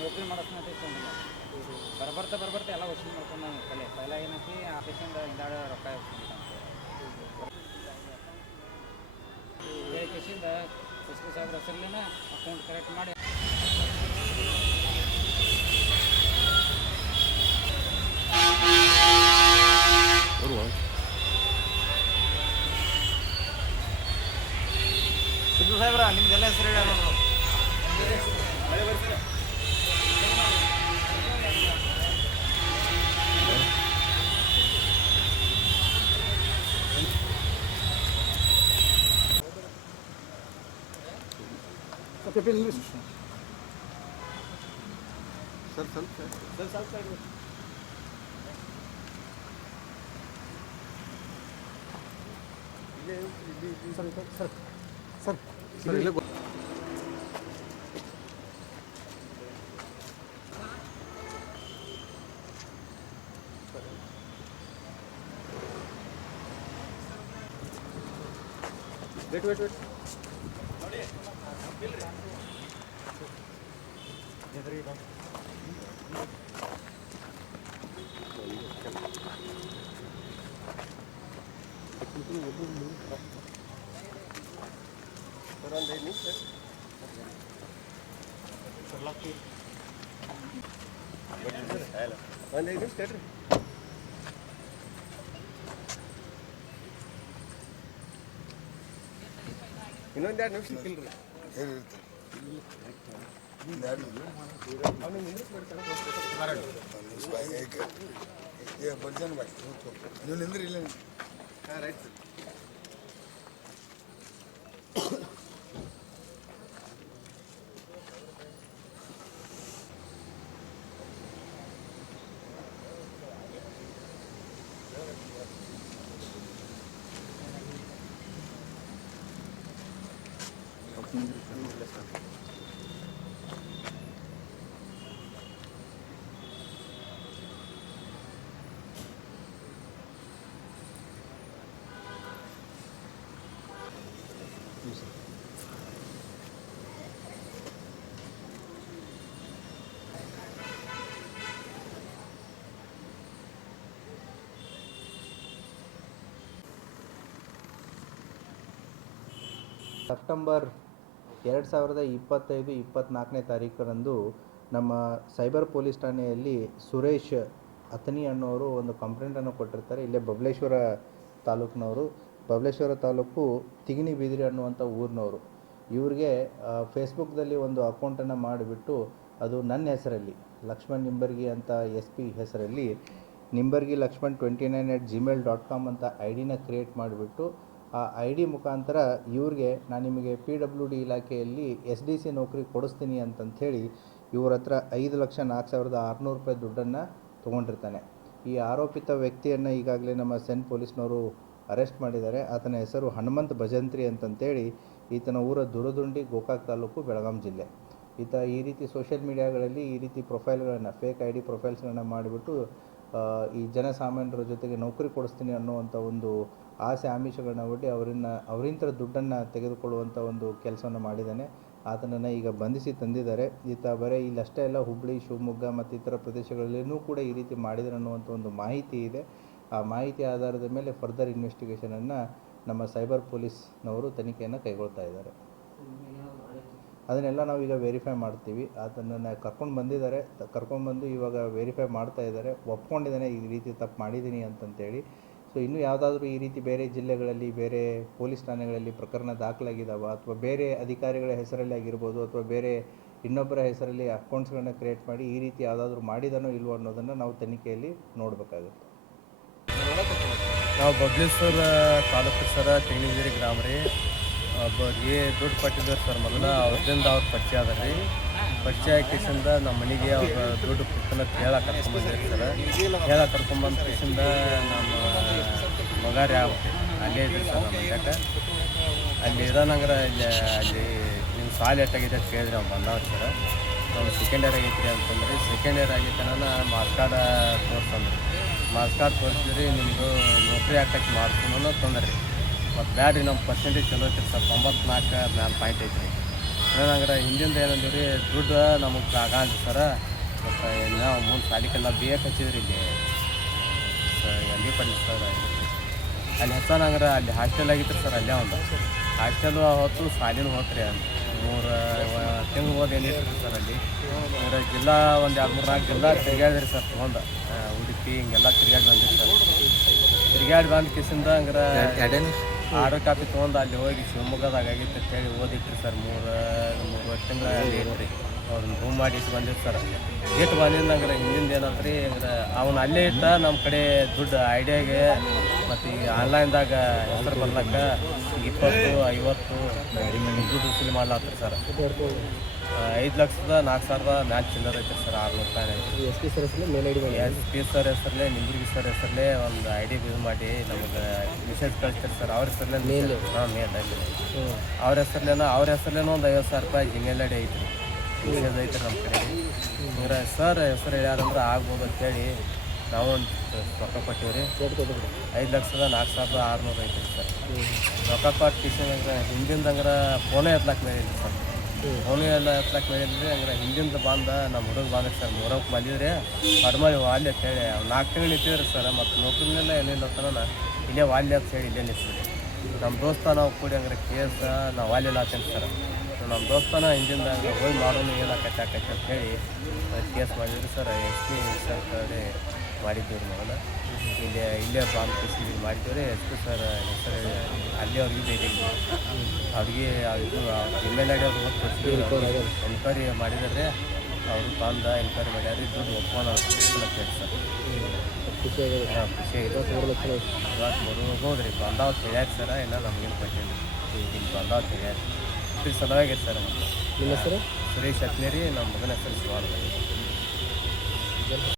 ನೌಕರಿ ಮಾಡಿಸ್ಕೊಂತ ಬರ್ಬರ್ತಾ ಎಲ್ಲ ವಸೂಲಿ ಮಾಡ್ಕೊಂಡು ನಾವು ಕಲೆ ಪೈಲ ಏನೈತಿ ಆಫೀಸಿಂದ ಹಿಂದಾಡ ರೊಕ್ಕ ಕೇಸಿಂದ ಎಸ್ ಪಿ ಸಾಹೇಬ್ರ ಹೆಸರಲ್ಲಿನ ಅಕೌಂಟ್ ಕರೆಕ್ಟ್ ಮಾಡಿ ಸಿದ್ದು ಸಾಹೇಬ್ರ ನಿಮ್ದೆಲ್ಲ ಹೆಸರು ಹೇಳಿ ಮಳೆ ಬರ್ತೀರ सर वेट ಇನ್ನೊಂದು 2 ನಿಮಿಷ ಸಿಕ್ಕಿಲ್ರಿ ನೀವು ನಿಂದ್ರಿ ಇಲ್ಲ ರೈಟ್ ಸೆಪ್ಟೆಂಬರ್ 2025-24ನೇ ತಾರೀಕರಂದು ನಮ್ಮ ಸೈಬರ್ ಪೊಲೀಸ್ ಠಾಣೆಯಲ್ಲಿ ಸುರೇಶ್ ಅತನಿ ಅನ್ನೋರು ಒಂದು ಕಂಪ್ಲೇಂಟನ್ನು ಕೊಟ್ಟಿರ್ತಾರೆ. ಇಲ್ಲೇ ಬಬಲೇಶ್ವರ ತಾಲೂಕಿನವರು, ಬಬಲೇಶ್ವರ ತಾಲೂಕು ತಿಗಣಿ ಬಿದಿರಿ ಅನ್ನುವಂಥ ಊರಿನವರು. ಇವ್ರಿಗೆ ಫೇಸ್ಬುಕ್ದಲ್ಲಿ ಒಂದು ಅಕೌಂಟನ್ನು ಮಾಡಿಬಿಟ್ಟು ಅದು ನನ್ನ ಹೆಸರಲ್ಲಿ ಲಕ್ಷ್ಮಣ್ ನಿಂಬರ್ಗಿ ಅಂತ SP ಹೆಸರಲ್ಲಿ ನಿಂಬರ್ಗಿ ಲಕ್ಷ್ಮಣ್ 29@gmail.com ಅಂತ ID ಕ್ರಿಯೇಟ್ ಮಾಡಿಬಿಟ್ಟು ಆ ID ಮುಖಾಂತರ ಇವ್ರಿಗೆ ನಾನು ನಿಮಗೆ PWD ಇಲಾಖೆಯಲ್ಲಿ SDC ನೌಕರಿ ಕೊಡಿಸ್ತೀನಿ ಅಂತಂಥೇಳಿ ಇವ್ರ ಹತ್ರ 5,04,600 ರೂಪಾಯಿ ದುಡ್ಡನ್ನು ತೊಗೊಂಡಿರ್ತಾನೆ. ಈ ಆರೋಪಿತ ವ್ಯಕ್ತಿಯನ್ನು ಈಗಾಗಲೇ ನಮ್ಮ ಸೆನ್ ಪೊಲೀಸ್ನವರು ಅರೆಸ್ಟ್ ಮಾಡಿದ್ದಾರೆ. ಆತನ ಹೆಸರು ಹನುಮಂತ್ ಭಜಂತ್ರಿ ಅಂತಂತೇಳಿ. ಈತನ ಊರ ದುರದುಂಡಿ, ಗೋಕಾಕ್ ತಾಲೂಕು, ಬೆಳಗಾಂ ಜಿಲ್ಲೆ. ಈತ ಈ ರೀತಿ ಸೋಷಿಯಲ್ ಮೀಡಿಯಾಗಳಲ್ಲಿ ಈ ರೀತಿ ಪ್ರೊಫೈಲ್ಗಳನ್ನು, ಫೇಕ್ ID ಪ್ರೊಫೈಲ್ಸ್ಗಳನ್ನು ಮಾಡಿಬಿಟ್ಟು ಈ ಜನಸಾಮಾನ್ಯರ ಜೊತೆಗೆ ನೌಕರಿ ಕೊಡಿಸ್ತೀನಿ ಅನ್ನುವಂಥ ಒಂದು ಆಸೆ ಆಮಿಷಗಳನ್ನ ಒಡ್ಡಿ ಅವರಿಂದ ದುಡ್ಡನ್ನು ತೆಗೆದುಕೊಳ್ಳುವಂಥ ಒಂದು ಕೆಲಸವನ್ನು ಮಾಡಿದ್ದಾನೆ. ಆತನನ್ನು ಈಗ ಬಂಧಿಸಿ ತಂದಿದ್ದಾರೆ. ಈತ ಬರೀ ಇಲ್ಲಷ್ಟೇ ಅಲ್ಲ, ಹುಬ್ಬಳ್ಳಿ, ಶಿವಮೊಗ್ಗ ಮತ್ತು ಇತರ ಪ್ರದೇಶಗಳಲ್ಲೂ ಕೂಡ ಈ ರೀತಿ ಮಾಡಿದರೆ ಅನ್ನುವಂಥ ಒಂದು ಮಾಹಿತಿ ಇದೆ. ಆ ಮಾಹಿತಿ ಆಧಾರದ ಮೇಲೆ ಫರ್ದರ್ ಇನ್ವೆಸ್ಟಿಗೇಷನನ್ನು ನಮ್ಮ ಸೈಬರ್ ಪೊಲೀಸ್ನವರು ತನಿಖೆಯನ್ನು ಕೈಗೊಳ್ತಾ ಇದ್ದಾರೆ. ಅದನ್ನೆಲ್ಲ ನಾವು ಈಗ ವೆರಿಫೈ ಮಾಡ್ತೀವಿ. ಆತನನ್ನು ಕರ್ಕೊಂಡ್ಬಂದು ಇವಾಗ ವೆರಿಫೈ ಮಾಡ್ತಾ ಇದ್ದಾರೆ. ಒಪ್ಕೊಂಡಿದ್ದಾನೆ ಈ ರೀತಿ ತಪ್ಪು ಮಾಡಿದ್ದೀನಿ ಅಂತಂತೇಳಿ. ಸೊ ಇನ್ನೂ ಯಾವುದಾದ್ರೂ ಈ ರೀತಿ ಬೇರೆ ಜಿಲ್ಲೆಗಳಲ್ಲಿ, ಬೇರೆ ಪೊಲೀಸ್ ಠಾಣೆಗಳಲ್ಲಿ ಪ್ರಕರಣ ದಾಖಲಾಗಿದ್ದಾವ, ಅಥವಾ ಬೇರೆ ಅಧಿಕಾರಿಗಳ ಹೆಸರಲ್ಲಿ ಆಗಿರ್ಬೋದು, ಅಥವಾ ಬೇರೆ ಇನ್ನೊಬ್ಬರ ಹೆಸರಲ್ಲಿ ಅಕೌಂಟ್ಸ್ಗಳನ್ನ ಕ್ರಿಯೇಟ್ ಮಾಡಿ ಈ ರೀತಿ ಯಾವುದಾದ್ರೂ ಮಾಡಿದಾನೋ ಇಲ್ವೋ ಅನ್ನೋದನ್ನು ನಾವು ತನಿಖೆಯಲ್ಲಿ ನೋಡಬೇಕಾಗುತ್ತೆ. ನಾವು ಬಬಲೇಶ್ವರ ತಾಲೂಕು ಸರ ತಿಗಣಿಗಿರಿ ಗ್ರಾಮ ರೀ. ಒಬ್ಬರಿಗೆ ದುಡ್ಡು ಕೊಟ್ಟಿದ್ದಾರೆ ಸರ್. ಮೊದಲು ಅವ್ರದಿಂದ ಅವ್ರು ಪರಿಚಯ ಅದ ರೀ. ಪರಿಚಯ ಕೇಸಿಂದ ನಮ್ಮ ಮನೆಗೆ ಅವ್ರ ದುಡ್ಡು ಕೊಡ್ತಾನೆ ಹೇಳಕ್ಕೆ ಕರ್ಕೊಂಡ್ಬಂದಿರಿ ಸರ್. ಹೇಳಕ್ಕೆ ಕರ್ಕೊಂಡ್ಬಂದ ಕೇಸಿಂದ ನಮ್ಮ ಮಗಾರಿ ಆಗ್ಬಿಟ್ಟು ಅಲ್ಲೇ ಇದ್ರಿ ಸರ್. ನಮ್ಮ ಮಂಡ್ಯಕ್ಕೆ ಅಲ್ಲಿ ಇರೋನಂಗ್ರೆ ಅಲ್ಲಿ ನಿಮ್ಮ ಸಾಲ ಎಷ್ಟಾಗಿದೆ ಅಂತ ಕೇಳಿದ್ರಿ. ಅವ್ನು ಬಂದವ್ರು ಸರ್. ನಾವು ಸೆಕೆಂಡ್ ಇಯರ್ ಆಗೈತ್ರಿ ಅಂತಂದ್ರಿ. ಸೆಕೆಂಡ್ ಇಯರ್ ಆಗೈತೆ ಮಾರ್ಕ್ಸ್ ಕಾರ್ಡ್ ತೋರಿಸ್ತಂದ್ರಿ. ಮಾರ್ಕ್ಸ್ ಕಾರ್ಡ್ ತೋರಿಸಿದ್ರಿ, ನಿಮ್ಮದು ನೌಕರಿ ಹಾಕಕ್ಕೆ ಮಾಡ್ಕೊಂಡು ತೊಂದ್ರಿ. ಮತ್ತು ಬ್ಯಾಡ್ರಿ ನಮ್ಮ ಪರ್ಸೆಂಟೇಜ್ ಚಲೋ ಐತ್ರಿ ಸರ್ 94 ಮ್ಯಾಲೆ ಪಾಯಿಂಟ್ ಐತ್ರಿ ಏನಂದ್ರೆ ಹಿಂದಿಂದ ಏನಂದ್ರಿ ರೀ ದುಡ್ಡು ನಮಗೆ ಆಗಂದ್ರಿ ಸರ್ ಮತ್ತು ನಾವು ಮುಂದೆ ಸಾಲಿಕೆಲ್ಲ ಬೇಕು ಹಚ್ಚಿದ್ರಿ ಇಲ್ಲಿ ಎಲ್ಲಿ ಪಡಿ ಸರ್ ಅಲ್ಲಿ ಹಚ್ಚನಂದ್ರೆ ಅಲ್ಲಿ ಹಾಸ್ಟೆಲ್ ಆಗಿತ್ತು ಸರ್ ಅಲ್ಲೇ ಒಂದು ಹಾಸ್ಟೆಲು ಹೊತ್ತು ಸಾಲಿನ ಹೋತ್ರಿ 3 ತಿಂಗಳು ಹೋದ ಏನಿತ್ತು ಸರ್ ಅಲ್ಲಿ ಅಂದ್ರೆ ಜಿಲ್ಲಾ ಒಂದು 2-3-4 ಜಿಲ್ಲಾ ತಿರ್ಗಾಡಿದ್ರಿ ಸರ್ ತೊಗೊಂಡು ಉಡುಪಿ ಹಿಂಗೆಲ್ಲ ತಿರ್ಗಾಡಿ ಬಂದಿರಿ ಸರ್ ತಿರ್ಗಾಡಿ ಬಂದ ಕಿಸಿಂದ ಹಂಗಾರೆ 6 ಕಾಪಿ ತೊಗೊಂಡು ಅಲ್ಲಿ ಹೋಗಿ ಶಿವಮೊಗ್ಗದಾಗ ಆಗಿತ್ತು ಅಂತೇಳಿ ಓದಿಟ್ರಿ ಸರ್ 3 ತಿಂಗಳ ಅಲ್ಲಿ ಇಟ್ರಿ ಅವ್ರನ್ನ ರೂಮ್ ಮಾಡಿ ಇಟ್ಟು ಬಂದಿತ್ತು ಸರ್ ಇಟ್ಟು ಬಂದಿಂದ ಹಂಗಾರೆ ಹಿಂದಿಂದ ಏನಂತ್ರಿ ಹಂಗಾರೆ ಅವ್ನು ಅಲ್ಲೇ ಇಟ್ಟ ನಮ್ಮ ಕಡೆ ದುಡ್ಡು ಐಡಿಯಾಗೆ ಮತ್ತು ಈ ಆನ್ಲೈನ್ದಾಗ ಹೆಸರು ಬರ್ಲಕ್ಕ 20-50 ದುಡ್ಡು ವಸೂಲಿ ಮಾಡ್ಲಾತ್ರಿ ಸರ್ 5,04,000 ಮ್ಯಾಚ್ ಚಿಲ್ಲರ್ ಐತೆ ಸರ್ 600 ರೂಪಾಯಿ ಐತಿ ಎಸ್ ಪಿ ಸರ್ ಹೆಸರಲ್ಲೇ mail I D S P sir ಹೆಸರಲ್ಲೇ ನಿಂಬುರ್ಗಿ ಸರ್ ಹೆಸರಲ್ಲೇ ಒಂದು ಐ ಡಿ ಇದು ಮಾಡಿ ನಮಗೆ ಮೆಸೇಜ್ ಕಳಿಸ್ತಾರೆ ಸರ್ ಅವ್ರ ಹೆಸರಲ್ಲೇ ಮೇಲ್ ಮೇಲ್ ಅವ್ರ ಹೆಸರಲ್ಲೇನೋ ಒಂದು 50,000 ರೂಪಾಯಿ ಜಿಮೇಲ್ ಐ ಡಿ ಐತ್ರಿ ಮೆಸೇಜ್ ಐತ್ರಿ ನಮ್ಮ ಕಡೆ ಅಂದ್ರೆ ಸರ್ ಹೆಸರು ಹೇಳ್ಯಾರಂದ್ರೆ ಆಗ್ಬೋದು ಅಂತೇಳಿ ನಾವು ಒಂದು ರೊಕ್ಕ ಕೊಟ್ಟಿವಿ ರೀ 5,04,600 ಐತ್ರಿ ಸರ್ ರೊಕ್ಕ ಕೊಟ್ಟು ಕಿಶನ್ ಅಂದ್ರೆ ಹಿಂದಿಂದ ಹಂಗಾರೆ ಫೋನೇ ಎತ್ಲಾಕ್ ಮೇಲೆ ಸರ್ ಫೋನು ಎಲ್ಲ ಎತ್ಲಾಕ್ ಮೇಲಿದ್ರಿ ಹಂಗಾರೆ ಹಿಂದಿಂದ ಬಂದ ನಮ್ಮ ಹುಡುಗ ಬಂದ್ರಿ ಸರ್ 3ಕ್ಕೆ ಬಂದಿದ್ರಿ ಪಡ್ಮಳಿ ವಾಲ್ಯ ಅಂತೇಳಿ 4 ತಿಂಗಳು ನಿಂತಿದ್ರಿ ಸರ್ ಮತ್ತು ನೌಕರಿನೆಲ್ಲ ಏನಿಲ್ಲ ಅಂತನ ಇಲ್ಲೇ ವಾಲ್ಯ ಅಂತ ಹೇಳಿ ಇಲ್ಲೇ ನಿಂತಿದ್ರಿ ನಮ್ಮ ದೋಸ್ತ ನಾವು ಕೂಡಿ ಹಂಗಾರೆ ಕೇಸ ನಾವು ವಾಲ್ಯ ಹಾಕ್ತೇನೆ ಸರ್ ನಮ್ಮ ದೋಸ್ತನ ಹಿಂದಿಂದ ಹಂಗೆ ಹೋಗಿ ಮಾಡೋನು ಏನಾಕೈತೆ ಅಂತ ಹೇಳಿ ಕೇಸ್ ಮಾಡಿದ್ರಿ ಸರ್ ಎಸ್ ಪಿ ಸರ್ ಕಡೆ ಮಾಡಿದ್ದೀವಿ ರೀ ಮೊದಲು ಇಲ್ಲೇ ಬಾಂಬ್ ಕಿಸಿ ಮಾಡಿದ್ದೀವಿ ರೀ ಎಸ್ ಪಿ ಸರ್ ಹೆಸರು ಅಲ್ಲಿ ಅವ್ರಿಗೆ ಭೇಟಿ ಅವ್ರಿಗೆ ಇದು ಇಮೇಲ್ ಐ ಡಿ ಅವ್ರಿಗೆ ತೋರಿಸಿದ್ವಿ ಎನ್ಕ್ವೈರಿ ಮಾಡಿದರೆ ಅವರು ತಂದ ಎನ್ಕ್ವೈರಿ ಮಾಡ್ಯಾರ ದುಡ್ಡು ಒಪ್ಕೊಂಡು ಸರ್ ಖುಷಿಯಾಗಿದೆ ಹಾಂ ಖುಷಿಯಾಗಿದೆ 3 ಲಕ್ಷ ಹೋದ್ರಿ ಬಂದಾವ್ ಹೇಳ್ಯಾರ ಸರ ಇನ್ನೂ ನಮಗೇನು ಕೊಟ್ಟಿಲ್ಲ ಇಲ್ಲಿ ಬಂದಾವ್ ಹೇಳ್ಯಾರ ಇಷ್ಟು ಸಲುವಾಗೈತೆ ಸರ್ ನಿಮ್ಮ ಹೆಸರು ಸುರೇಶ್ ಅತ್ನೇರಿ ನಮ್ಮ ಮಗನ ಹೆಸರು ಶಿವಾರ್ದ